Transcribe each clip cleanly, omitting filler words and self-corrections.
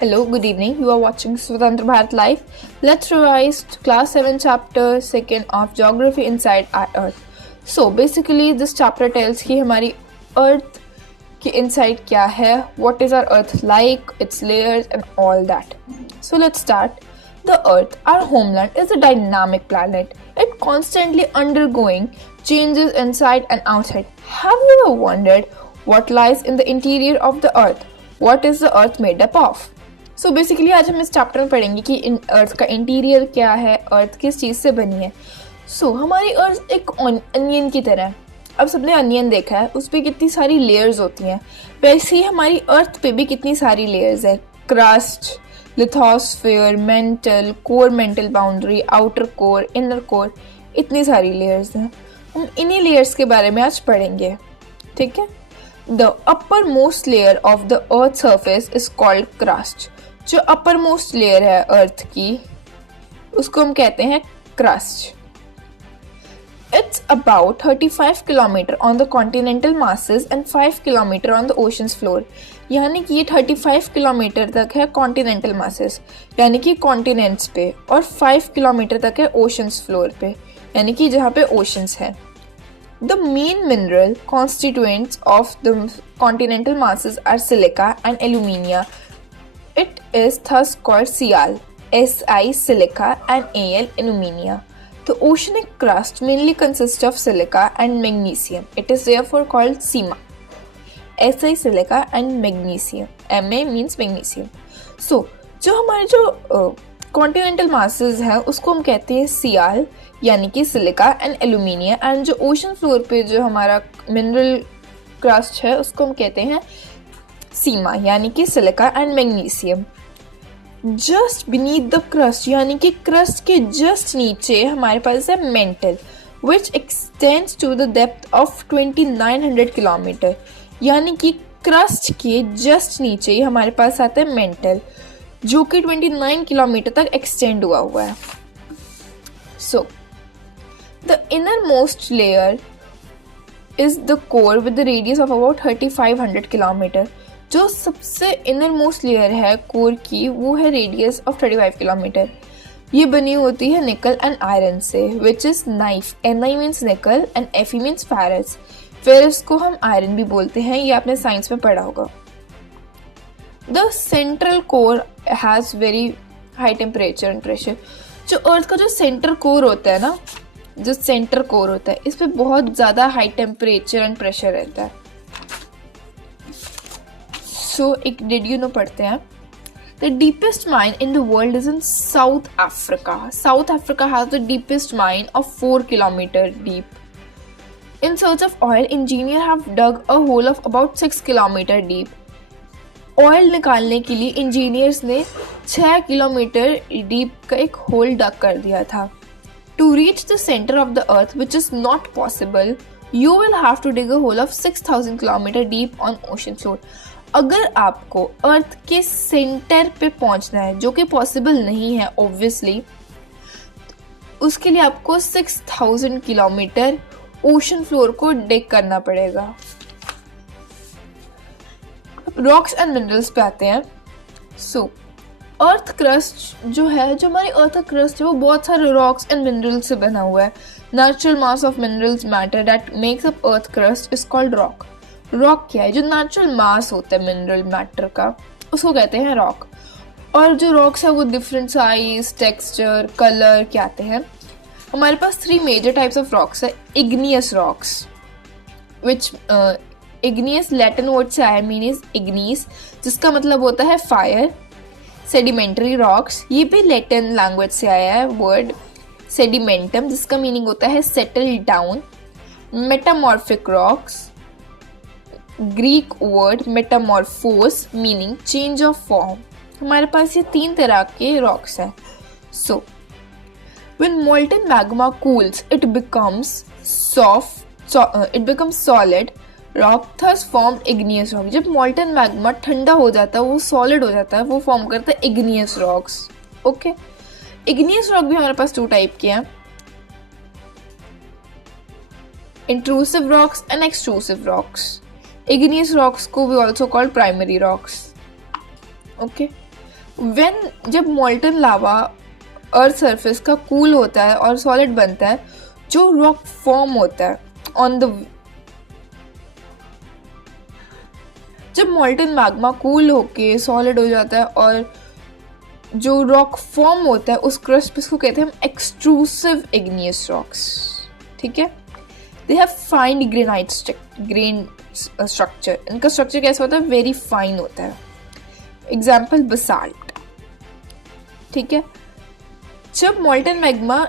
Hello, good evening. You are watching Swatantra Bharat Live. Let's revise class 7 chapter 2 of Geography Inside our Earth. So basically this chapter tells कि हमारी Earth की inside क्या है, what is our Earth like, its layers and all that. So let's start. The Earth, our homeland, is a dynamic planet. It constantly undergoing changes inside and outside. Have you ever wondered what lies in the interior of the Earth? What is the Earth made up of? So basically आज हम इस chapter में पढ़ेंगे कि अर्थ का interior क्या है, अर्थ किस चीज़ से बनी है। हमारी अर्थ एक अनियन की तरह है। अब सबने अनियन देखा है, उस पर कितनी सारी लेयर्स होती हैं, वैसे ही हमारी अर्थ पे भी कितनी सारी लेयर्स है। Crust, lithosphere, mantle core, mental boundary, outer core, inner core, इतनी सारी लेयर्स हैं। हम इन्हीं लेयर्स के बारे में आज पढ़ेंगे, ठीक है। The upper most layer of the earth surface is called crust. जो अपर मोस्ट लेयर है अर्थ की, उसको हम कहते हैं crust. It's about 35 kilometre on the continental masses and 5 kilometre on the oceans floor. यानी कि ये 35 किलोमीटर तक है कॉन्टिनेंटल मासेस, यानी कि कॉन्टिनेंट्स पे, और 5 किलोमीटर तक है ओशंस फ्लोर पे, यानी कि जहाँ पे ओशंस है। The main mineral constituents of the continental masses are silica and alumina. It is thus called Sial, Si silica and Al alumina. The oceanic crust mainly consists of silica and magnesium. It is therefore called Sima. Si silica and magnesium. Ma means magnesium. So, जो हमारे continental masses हैं उसको हम कहते हैं सियाल, यानी कि silica and aluminium, and जो ओशन फ्लोर पे जो हमारा मिनरल क्रस्ट है उसको हम कहते हैं सीमा, यानी कि silica and magnesium. Just beneath the crust, यानी कि क्रस्ट के जस्ट नीचे हमारे पास है mantle, which extends to the depth of 2900 kilometre. यानी कि क्रस्ट के जस्ट नीचे ही हमारे पास आता है मेंटल, जो कि 29 किलोमीटर तक एक्सटेंड हुआ है। So the inner most layer is the core with the radius of about 3500 kilometre. जो सबसे इनर मोस्ट लेयर है कोर की, वो है रेडियस ऑफ 35 किलोमीटर। ये बनी होती है निकल एंड आयरन से, which is knife. Ni means निकल and Fe means ferrous. Ferrous को हम आयरन भी बोलते हैं, ये आपने साइंस में पढ़ा होगा। The central core has very high temperature and pressure. जो अर्थ का जो सेंटर कोर होता है ना, जो सेंटर कोर होता है, इस पे बहुत ज़्यादा हाई टेम्परेचर एंड प्रेशर रहता है। एक डिड यू नो पढ़ते हैं। The deepest mine in the world is in South Africa. South Africa has the deepest mine of 4 kilometer deep. In search of oil, engineers have dug a hole of about 6 kilometer deep. Oil निकालने के लिए engineers ने 6 kilometre deep का एक whole डग कर दिया था। To reach the centre of the earth which is not possible, you will have to dig a hole of 6000 kilometre deep on ocean floor. अगर आपको अर्थ के सेंटर पे पहुंचना है, जो कि पॉसिबल नहीं है ऑब्वियसली, उसके लिए आपको 6000 किलोमीटर ओशन फ्लोर को डिग करना पड़ेगा। रॉक्स एंड मिनरल्स पे आते हैं। अर्थ क्रस्ट जो है, जो हमारी अर्थ का क्रस्ट है, वो बहुत सारे रॉक्स एंड मिनरल्स से बना हुआ है। Natural mass of minerals matter that makes up earth crust is called rock. Rock क्या है? जो नेचुरल मास होता है मिनरल मैटर का, उसको कहते हैं रॉक। और जो रॉक्स है वो डिफरेंट साइज, टेक्सचर, कलर के आते हैं। हमारे पास 3 मेजर टाइप्स ऑफ रॉक्स है। इग्नियस रॉक्स, विच इग्नियस लैटिन वर्ड से आया, मीनिंग इग्नीस, जिसका मतलब होता है फायर। सेडिमेंटरी रॉक्स, ये भी लैटिन लैंग्वेज से आया है वर्ड सेडिमेंटम, जिसका मीनिंग होता है settle down. Metamorphic rocks, Greek word metamorphosis, meaning change of form. हमारे पास ये 3 तरह के रॉक्स हैं। When molten magma cools it becomes solid rock, thus form igneous rock. जब मॉल्टन मैग्मा ठंडा हो जाता है, वो सॉलिड हो जाता है, वो फॉर्म करता है igneous rocks. Okay, igneous rock भी हमारे पास 2 टाइप के हैं, intrusive rocks and extrusive rocks. Igneous rocks को भी also called primary rocks. Okay, जब मॉल्टन लावा अर्थ सरफेस का कूल होता है और सॉलिड बनता है, जो रॉक फॉर्म होता है जब मॉल्टन मैग्मा कूल होके सॉलिड हो जाता है और जो रॉक फॉर्म होता है उस क्रस्ट पे, इसको कहते हैं हम एक्सट्रूसिव इग्नियस रॉक्स। ठीक है, they have fine grain structure. इनका स्ट्रक्चर कैसा होता है? वेरी फाइन होता है। Example basalt. ठीक है, जब molten magma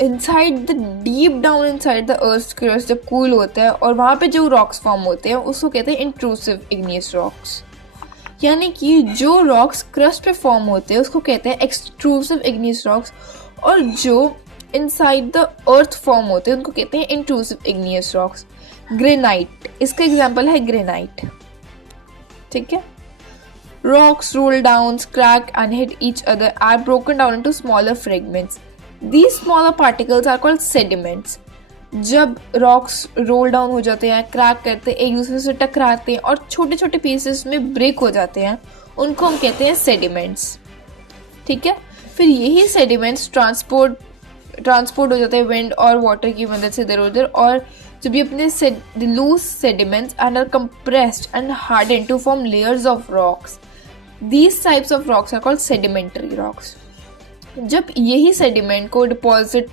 deep down inside the earth crust जब कूल होता है और वहां पे जो रॉक्स फॉर्म होते हैं उसको कहते हैं इंट्रूसिव इग्नियस रॉक्स। यानी कि जो रॉक्स क्रस्ट पे फॉर्म होते हैं उसको कहते हैं एक्सट्रूसिव इग्नियस रॉक्स, और जो इनसाइड द अर्थ फॉर्म होते हैं उनको कहते हैं इंट्रूसिव इग्नियस रॉक्स। ग्रेनाइट, इसका एग्जांपल है ग्रेनाइट। ठीक है, rocks roll down, crack and hit each other are broken down into smaller fragments. These smaller particles are called sediments. जब रॉक्स रोल डाउन हो जाते हैं, क्रैक करते हैं, एक दूसरे से टकराते हैं और छोटे छोटे पीसेस में ब्रेक हो जाते हैं, उनको हम कहते हैं सेडिमेंट्स। ठीक है, फिर यही सेडिमेंट्स ट्रांसपोर्ट हो जाते हैं विंड और वाटर की मदद से इधर उधर, और जब ये अपने loose sediments and are compressed and harden to form layers of rocks. These types of rocks are called sedimentary rocks. जब यही सेडिमेंट को डिपॉजिट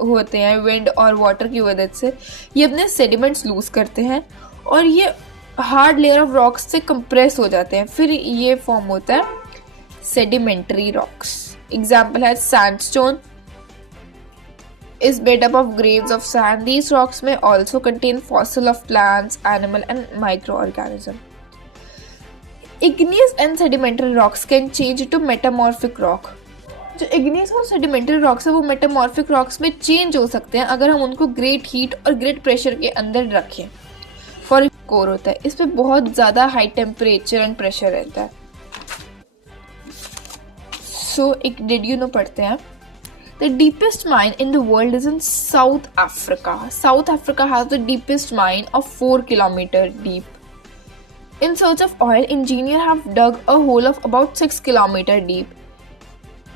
होते हैं विंड और वाटर की मदद से, ये अपने सेडिमेंट्स लूज करते हैं और ये हार्ड लेयर ऑफ रॉक्स से कंप्रेस हो जाते हैं, फिर ये फॉर्म होता है सेडिमेंट्री रॉक्स। एग्जाम्पल है sandstone is made up of grains of sand. These rocks may also contain fossil of plants, animal and microorganism. Igneous and sedimentary rocks can change into metamorphic rock. जो igneous और sedimentary rocks है वो metamorphic rocks में change हो सकते हैं अगर हम उनको great heat और great pressure के अंदर रखें। For core होता है, इस पे बहुत ज़्यादा high temperature and pressure रहता है। So एक did you know पढ़ते हैं। The deepest mine in the world is in South Africa. South Africa has the deepest mine of 4 kilometers deep. In search of oil, engineers have dug a hole of about 6 kilometers deep.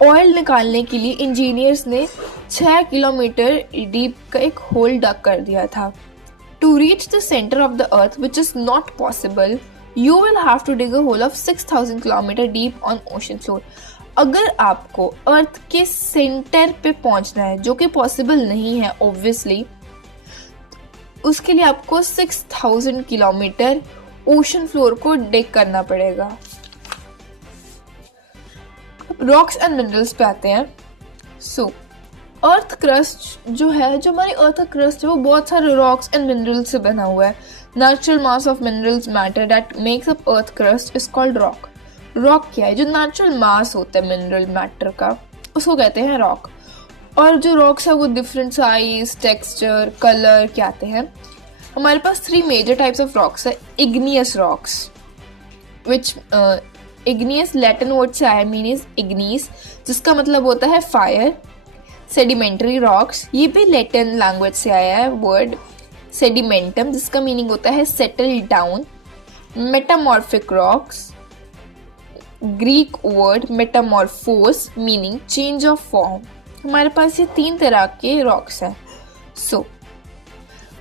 Oil निकालने के लिए engineers ने 6 kilometre deep का एक whole डग कर दिया था। To reach the center of the earth, which is not possible, you will have to dig a hole of 6,000 kilometers deep on ocean floor. अगर आपको अर्थ के सेंटर पे पहुंचना है, जो कि पॉसिबल नहीं है ऑब्वियसली, उसके लिए आपको 6,000 किलोमीटर ओशन फ्लोर को डिग करना पड़ेगा। रॉक्स एंड मिनरल्स पे आते हैं। सो अर्थ क्रस्ट जो हमारी अर्थ का क्रस्ट है वो बहुत सारे रॉक्स एंड मिनरल्स से बना हुआ है। Natural mass of minerals matter that makes up earth crust is called rock. Rock क्या है? जो नेचुरल मास होता है मिनरल मैटर का, उसको कहते हैं रॉक। और जो रॉक्स है वो डिफरेंट साइज, टेक्सचर, कलर के आते हैं। हमारे पास 3 मेजर टाइप्स ऑफ रॉक्स है। इग्नियस रॉक्स, विच इग्नियस लैटिन वर्ड से आया, मीनिंग इग्निस, जिसका मतलब होता है फायर। सेडिमेंट्री रॉक्स, ये भी लैटिन लैंग्वेज से आया है वर्ड सेडिमेंटम, जिसका मीनिंग होता है settle down. Metamorphic rocks, Greek word metamorphosis, meaning change of form. हमारे पास ये 3 तरह के रॉक्स हैं। सो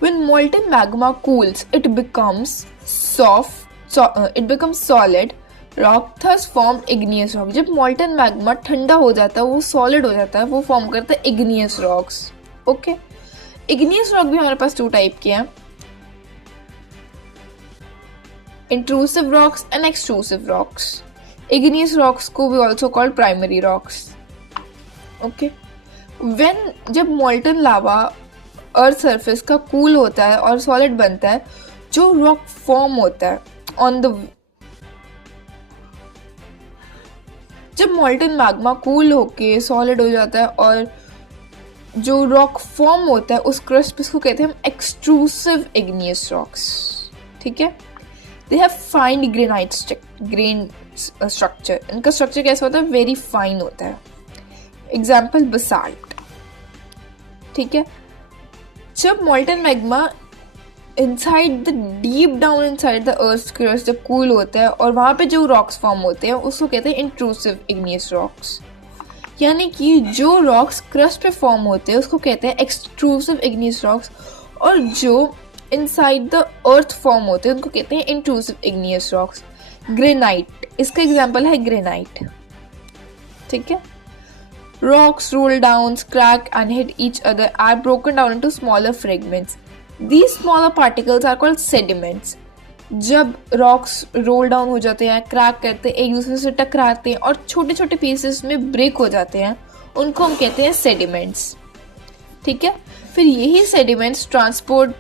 when molten magma cools, it becomes solid rock, thus form igneous rock. जब molten magma ठंडा हो जाता है, वो solid हो जाता है, वो फॉर्म करता है igneous rocks. Okay, igneous rock भी हमारे पास 2 टाइप के हैं, intrusive rocks and extrusive rocks. Igneous rocks को we also call primary rocks. Okay, जब molten lava अर्थ सरफेस का कूल होता है और सॉलिड बनता है, जो रॉक फॉर्म होता है जब मॉल्टन मैग्मा कूल होके सॉलिड हो जाता है और जो रॉक फॉर्म होता है उस क्रस्ट पे, इसको कहते हैं हम एक्सट्रूसिव इग्नियस रॉक्स। ठीक है, they have fine grain structure. इनका स्ट्रक्चर कैसा होता है? वेरी फाइन होता है। Example basalt. ठीक है, जब molten magma inside the deep down inside the earth crust जब कूल होता है और वहाँ पे जो रॉक्स फॉर्म होते हैं उसको कहते हैं इंट्रूसिव इग्नियस रॉक्स। यानी कि जो रॉक्स क्रस्ट पे फॉर्म होते हैं उसको कहते हैं एक्सट्रूसिव इग्नियस रॉक्स, और जो इनसाइड द अर्थ फॉर्म होते हैं उनको कहते हैं इंट्रूसिव इग्नियस रॉक्स। ग्रेनाइट इसका एग्जाम्पल है, ग्रेनाइट। ठीक है। Rocks roll down, crack and hit each other are broken down into smaller fragments. These smaller particles are called sediments. जब rocks roll down हो जाते हैं, क्रैक करते हैं, एक दूसरे से टकराते हैं और छोटे छोटे पीसेस में ब्रेक हो जाते हैं, उनको हम कहते हैं सेडिमेंट्स। ठीक है। फिर यही सेडिमेंट्स ट्रांसपोर्ट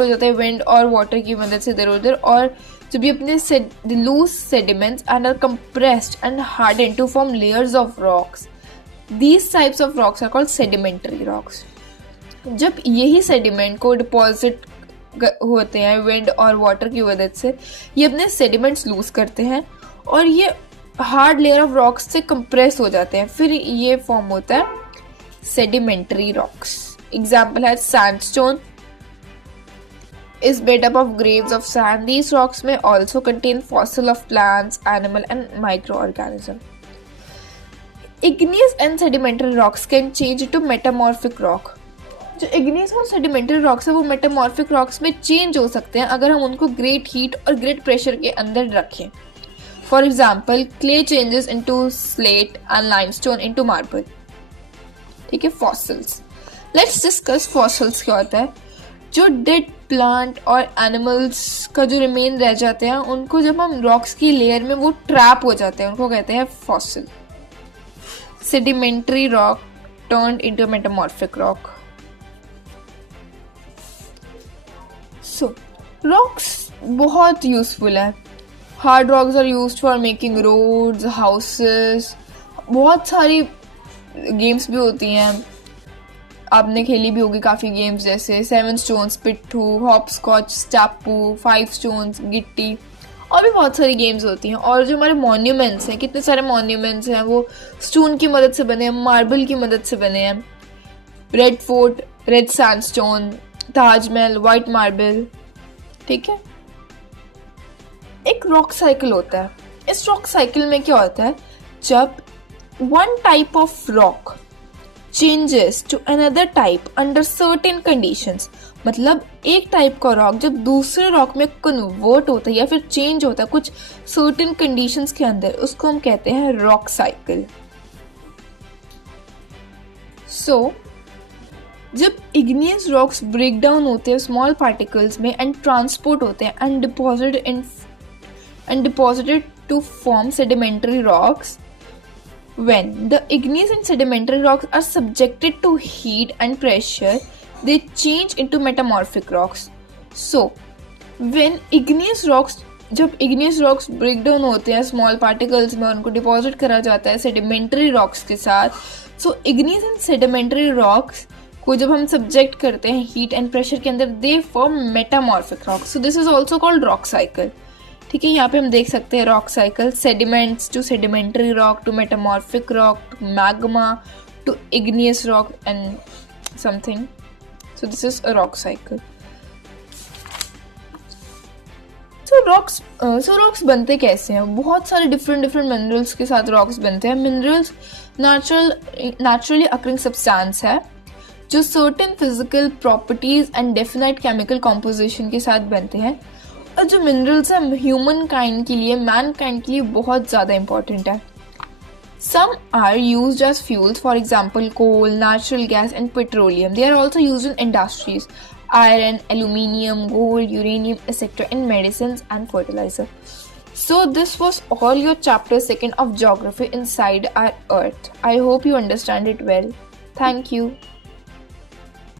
हो जाते हैं विंड और वाटर की मदद से इधर उधर, और जब ये अपने loose sediments and are compressed and harden to form layers of rocks. These types of rocks are called sedimentary rocks. जब यही सेडिमेंट को डिपॉजिट होते हैं विंड और वाटर की मदद से, ये अपने सेडिमेंट्स लूज करते हैं और ये हार्ड लेयर ऑफ रॉक्स से कंप्रेस हो जाते हैं, फिर ये फॉर्म होता है सेडिमेंट्री रॉक्स। एग्जाम्पल है sandstone is made up of grains of sand. These rocks may also contain fossil of plants, animal and microorganism. Igneous and sedimentary rocks can change into metamorphic rock. जो igneous और sedimentary rocks है वो metamorphic rocks में change हो सकते हैं अगर हम उनको great heat और great pressure के अंदर रखें। For example, clay changes into slate and limestone into marble. ठीक है। fossils. Let's discuss fossils क्या होता है। जो dead plant और animals का जो remain रह जाते हैं उनको जब हम rocks की layer में वो trap हो जाते हैं उनको कहते हैं fossil. Sedimentary rock turned into metamorphic rock. So, rocks बहुत useful है। Hard rocks are used for making roads, houses. बहुत सारी games भी होती हैं, आपने खेली भी होगी काफ़ी गेम्स, जैसे 7 stones, पिट्ठू, हॉपस्कॉच, स्टापू, 5 stones, गिट्टी, और भी बहुत सारी गेम्स होती हैं। और जो हमारे मॉन्यूमेंट्स हैं, कितने सारे मॉन्यूमेंट्स हैं, वो स्टोन की मदद से बने हैं, मार्बल की मदद से बने हैं। Red fort, red sandstone, Taj Mahal, white marble. ठीक है। एक रॉक साइकिल होता है। इस रॉक साइकिल में क्या होता है, जब one type of rock changes to another type under certain conditions, मतलब एक टाइप का रॉक जब दूसरे रॉक में कन्वर्ट होता है या फिर चेंज होता है कुछ certain conditions के अंदर, उसको हम कहते हैं रॉक साइकिल। So, जब igneous rocks break down होते हैं small particles में and transport होते हैं and deposited to form sedimentary rocks, when the igneous and sedimentary rocks are subjected to heat and pressure, they change into metamorphic rocks. So, when जब igneous rocks break down होते हैं small particles में, उनको deposit करा जाता है sedimentary rocks के साथ, so igneous and sedimentary rocks को जब हम subject करते हैं heat and pressure के अंदर, they form metamorphic rocks. So this is also called rock cycle. ठीक है। यहाँ पे हम देख सकते हैं rock cycle, sediments to sedimentary rock to metamorphic rock to magma to igneous rock and something. So this is a rock cycle. So rocks बनते कैसे हैं? बहुत सारे डिफरेंट मिनरल्स के साथ रॉक्स बनते हैं। मिनरल्स नेचुरली अकरिंग सब्सटेंस है जो certain physical properties and definite chemical composition के साथ बनते हैं, और जो मिनरल्स हैं ह्यूमन काइंड के लिए, मैन काइंड के लिए बहुत ज़्यादा इंपॉर्टेंट है। Some are used as fuels, for example coal, natural gas and petroleum. They are also used in industries, iron, aluminium, gold, uranium, etc. in medicines and fertilizer. So this was all your chapter 2 of geography inside our earth. I hope you understand it well. Thank you.